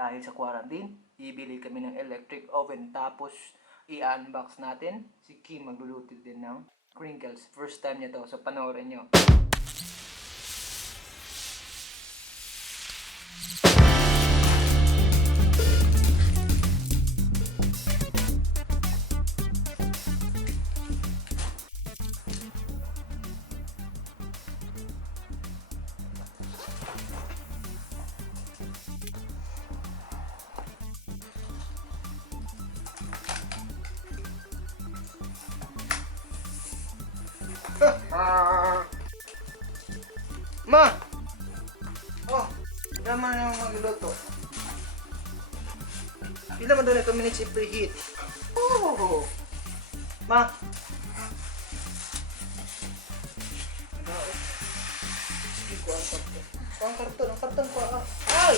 Dahil sa quarantine, ibili kami ng electric oven tapos i-unbox natin. Si Kim magluluto din ng crinkles. First time niya to, so panoorin nyo. Ma! Oh, naman na yung magluto. Pila man doon ito minutes i-preheat. Oh! Ma! Ang karton pa. Ay!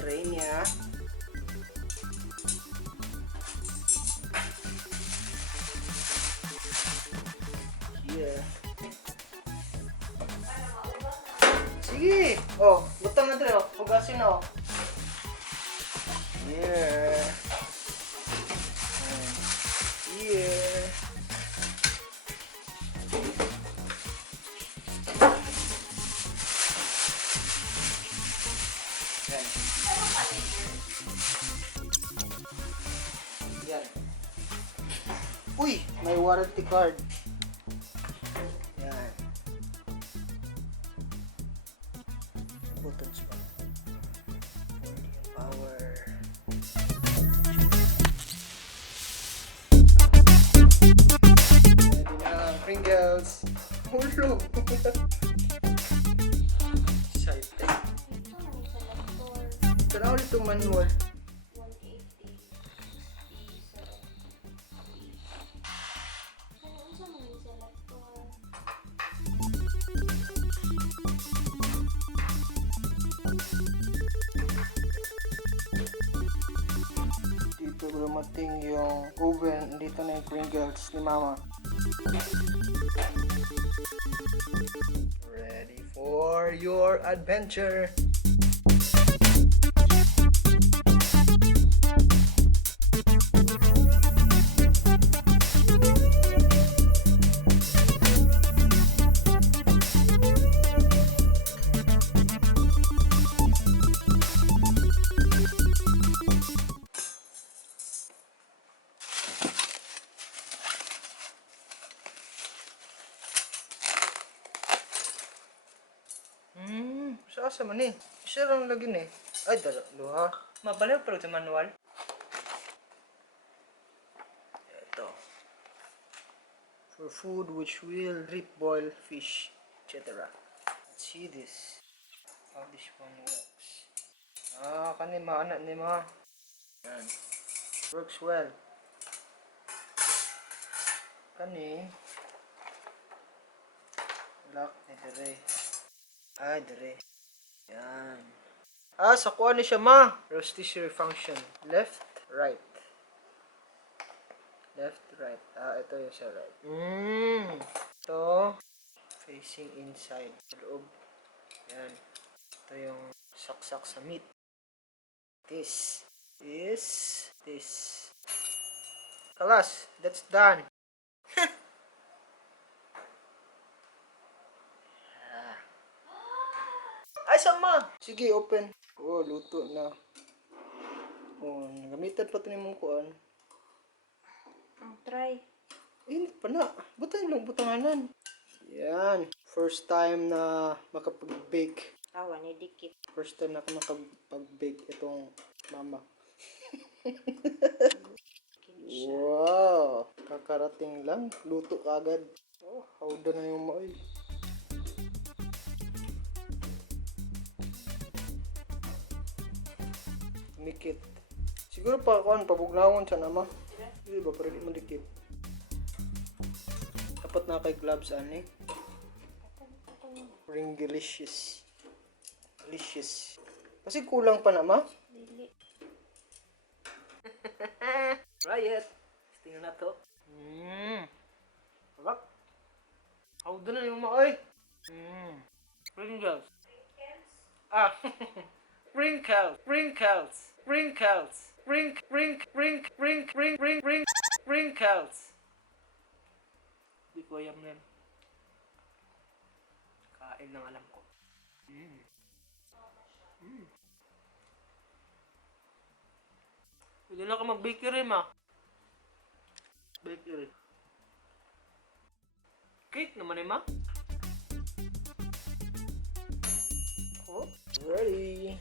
Tray niya. Yeah. Sige. Oh, butang na dre. Hugasin na. Yeah. Yeah. Yan. Uy, may warranty card. Yan. Buttons pa. Power. Ready na, Pringles. Hulog. Excited. Tanaw itong manual. Dito dumating yung oven. Dito na yung Pringles ni Mama. Ready for your adventure. Asa man eh. Isa lang lagi eh. Ay, duha. Mabalaw pero sa manual. Ito. For food which will boil fish, etc. Let's see this. How this one works. Kani maana ni ma. Yan. Works well. Kani. Lock ni dire. Ay, dire. Yan. Sa kuha ni siya ma. Rotisserie function. Left, right. Left, right. Ito yung sa right. Ito. Facing inside. Sa loob. Yan. Ito yung saksak sa meat. This. Kalas. That's done. Ay, sama! Sige, open. Oh, luto na. Oh, nagamitan pa ito ni mong kuhan. Try. Init pa na. Butanganan. Yan. First time na makapag-bake. Ni dikit. First time na makapag-bake itong mama. Wow! Kakarating lang. Luto agad. Oh, hawda na yung maoy. Mikit. Siguro pa kuan pabugnawon sa nama. Di ba para di man dikit. Dapat na kay gloves ani. Ring delicious. Delicious. Kasi kulang pa na, ma? Dili. Try it. Tingnan na to. Sarap. How doon na yung maoy? Pringles. Ah. Sprinkles. Sprinkles. Di ko alam yan. Kain lang alam ko. Pwede na ka mag-bakery, ma. Bakery. Cake naman eh, ma. Oh, ready.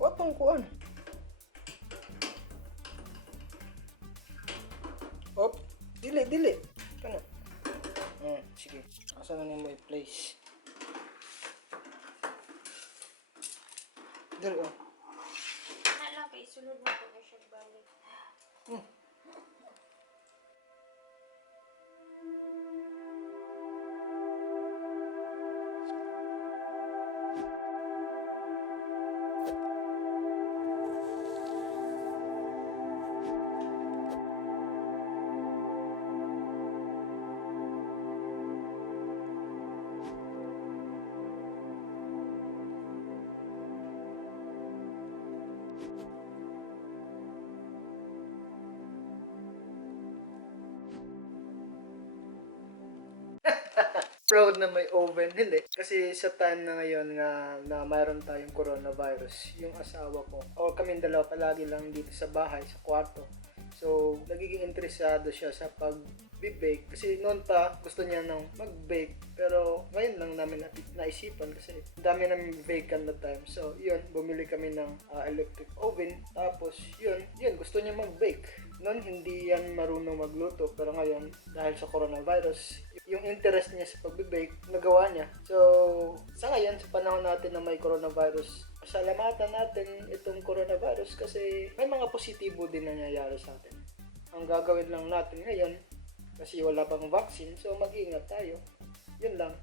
Kotong kuan. Op, dili. Kana. Sige. Asa na nimo i-place? Dili oh. Lang kay sunod mo ko na siya balik. Proud na may oven, hindi. Kasi sa time na ngayon nga na mayroon tayong coronavirus, yung asawa ko, o kaming dalawa palagi lang dito sa bahay, sa kwarto. So, nagiging interesado siya sa pag-bake. Kasi noon pa, gusto niya nang mag-bake. Pero ngayon lang namin naisipan kasi dami namin vacant na time. So, yun, bumili kami ng electric oven. Tapos, yun, gusto niya mag-bake. Noon, hindi yan marunong magluto. Pero ngayon, dahil sa coronavirus, yung interest niya sa pag-bake, nagawa niya. So, sa ngayon, sa panahon natin na may coronavirus, pasalamatan natin itong coronavirus kasi may mga positibo din nangyayari sa atin. Ang gagawin lang natin ngayon, kasi wala pang vaccine, so mag-ingat tayo. Yun lang.